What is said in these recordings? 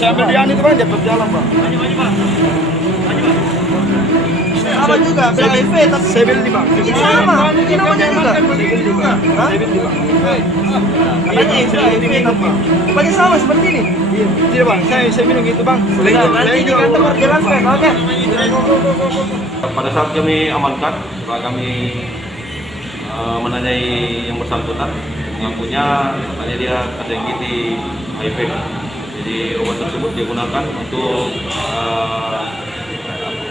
Saya ambil Dian itu bang, dia berjalan bang. Sama juga, bilang IV tapi Saya beli bang. ini sama, ini namanya juga. Saya beli bang. Katanya IV tapi tempatnya sama seperti ini. Iya bang, saya bilang gitu bang. Nah, nanti di kantor parkiran saya, oke? Pada saat kami amankan, setelah kami menanyai yang bersangkutan, mengakunya katanya dia terjangkiti HIV. Jadi obat tersebut digunakan untuk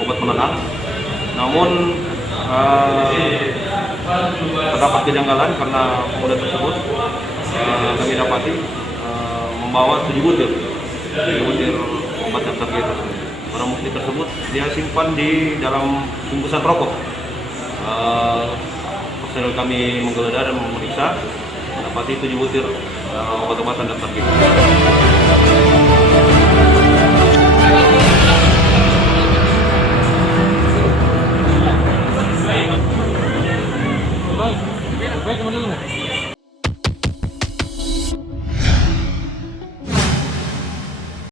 obat penenang. Namun terdapat kejanggalan karena pemuda tersebut kami dapati membawa 7 butir obat yang terkait tersebut. Barang bukti tersebut dia simpan di dalam bungkusan rokok. Personel kami menggeledah dan memeriksa, mendapati 7 butir obat-obatan daftar kita.